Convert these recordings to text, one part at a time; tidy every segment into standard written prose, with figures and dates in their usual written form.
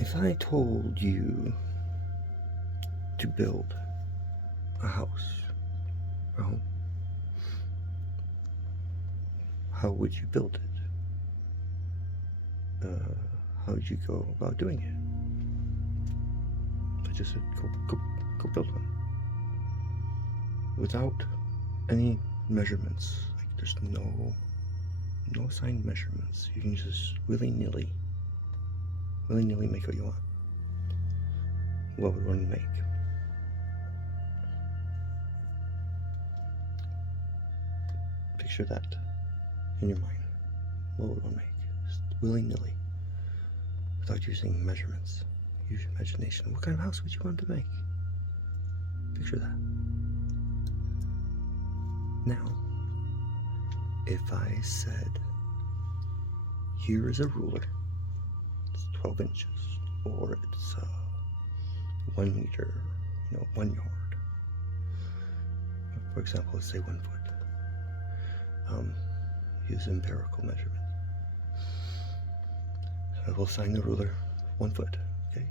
If I told you to build a house, a home, how would you build it? How would you go about doing it? I just said, go build one. Without any measurements. Like, there's no assigned measurements. You can just willy-nilly make what you want. What would one make? Picture that in your mind. What would one make? Just willy-nilly, without using measurements. Use your imagination. What kind of house would you want to make? Picture that. Now, if I said, here is a ruler, it's 12 inches, or it's 1 meter, 1 yard. For example, let's say 1 foot. Use empirical measurements. I will assign the ruler 1 foot. Okay.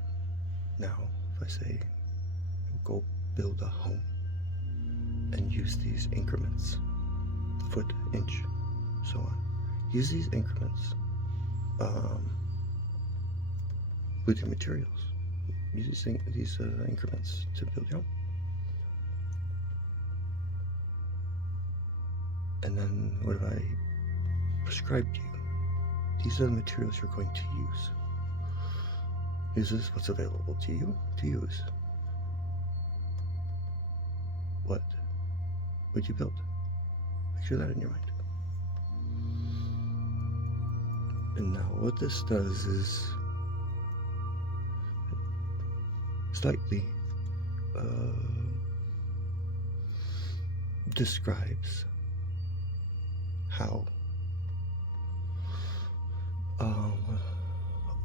Now, if I say, go build a home, and use these increments, foot, inch, so on. Use these increments with your materials. Use these increments to build your home. And then what have I prescribed to you? These are the materials you're going to use. This is what's available to you to use. What would you build? Picture that in your mind. And now what this does is slightly describes how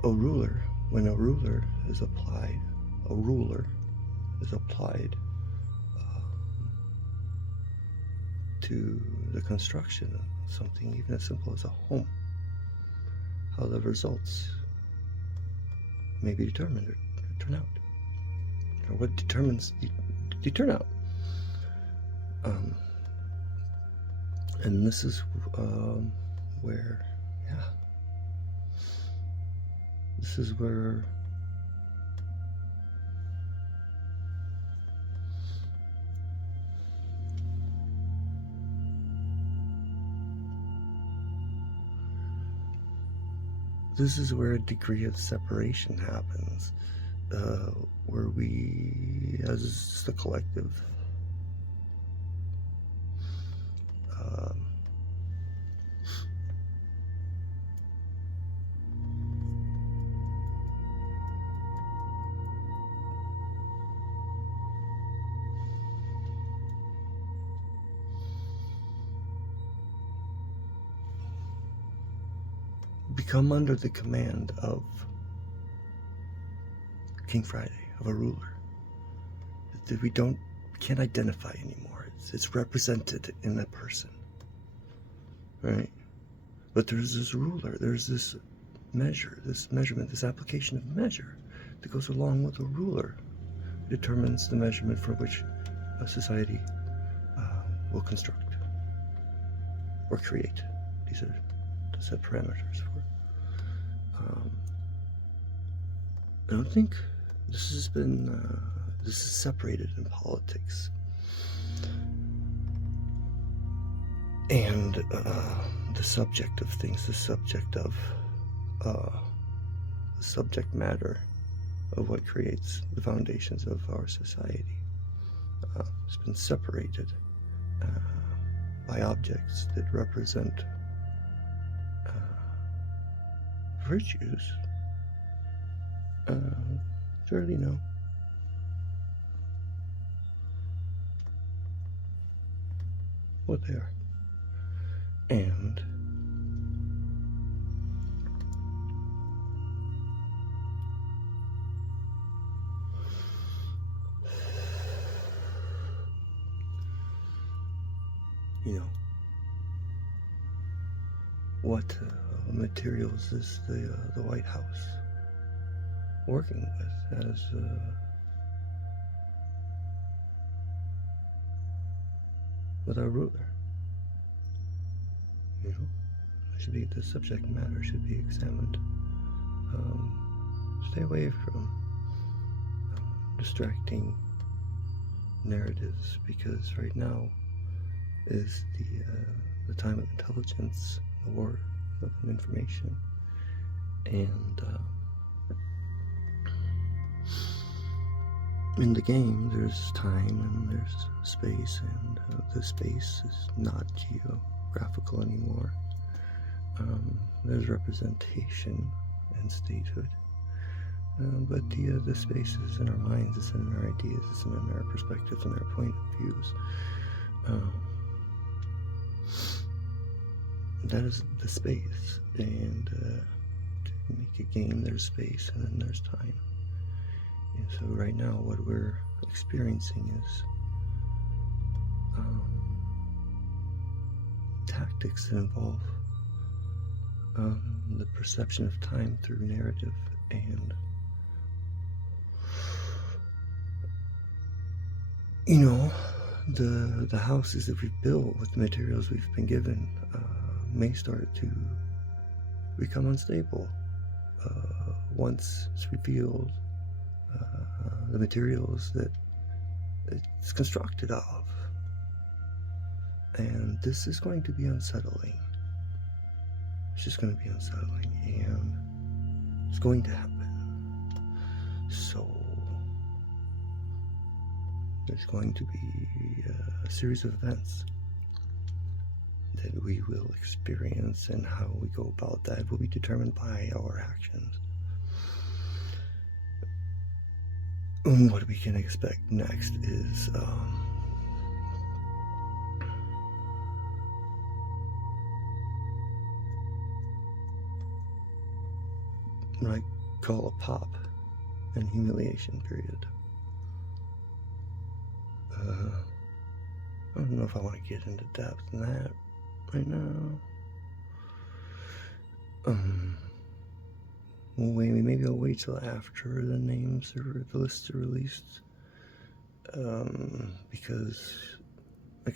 a ruler, when a ruler is applied to the construction of something even as simple as a home, how the results may be determined or turn out, or what determines the turnout. And this is where, this is where a degree of separation happens, where we, as the collective, become under the command of King Friday, of a ruler that we can't identify anymore. It's represented in a person, right? But there's this ruler, there's this measure, this measurement, this application of measure that goes along with a ruler. It determines the measurement for which a society will construct or create. These are the set parameters for it. I don't think this has been this is separated in politics, and the subject of things, the subject matter of what creates the foundations of our society. It's been separated by objects that represent virtues. Surely know. What they are. And what materials is the White House? working with our ruler. You know, the subject matter should be examined. Stay away from distracting narratives, because right now is the time of intelligence, the war of information, and in the game there's time and there's space, and the space is not geographical anymore. There's representation and statehood. But the space is in our minds, it's in our ideas, it's in our perspectives and our point of views. That is the space, and to make a game there's space and then there's time. And so right now what we're experiencing is tactics that involve the perception of time through narrative, and the houses that we've built with the materials we've been given may start to become unstable once it's revealed the materials that it's constructed of. And this is going to be unsettling. It's just going to be unsettling, and it's going to happen. So there's going to be a series of events that we will experience, and how we go about that will be determined by our actions. And what we can expect next is what I call a pop and humiliation period. I don't know if I want to get into depth in that right now. Maybe I'll wait till after the names or the lists are released, because I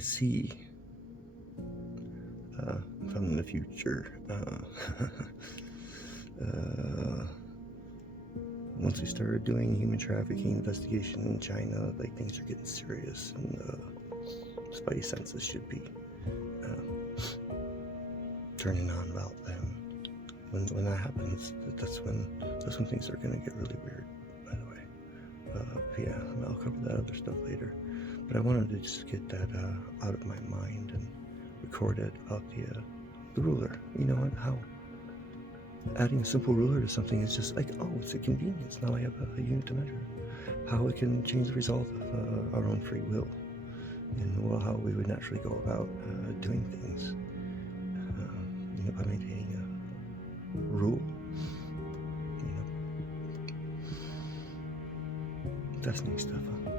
see if I'm in the future, once we started doing human trafficking investigation in China, like, things are getting serious, and spidey senses should be turning on about them. When that happens, that's when things are gonna get really weird, by the way. Yeah, I'll cover that other stuff later. But I wanted to just get that out of my mind and record it about the ruler. You know, and how adding a simple ruler to something is just like, oh, it's a convenience. Now I have a unit to measure. How it can change the result of our own free will, and how we would naturally go about doing things, by maintaining a rule. Fascinating stuff, huh?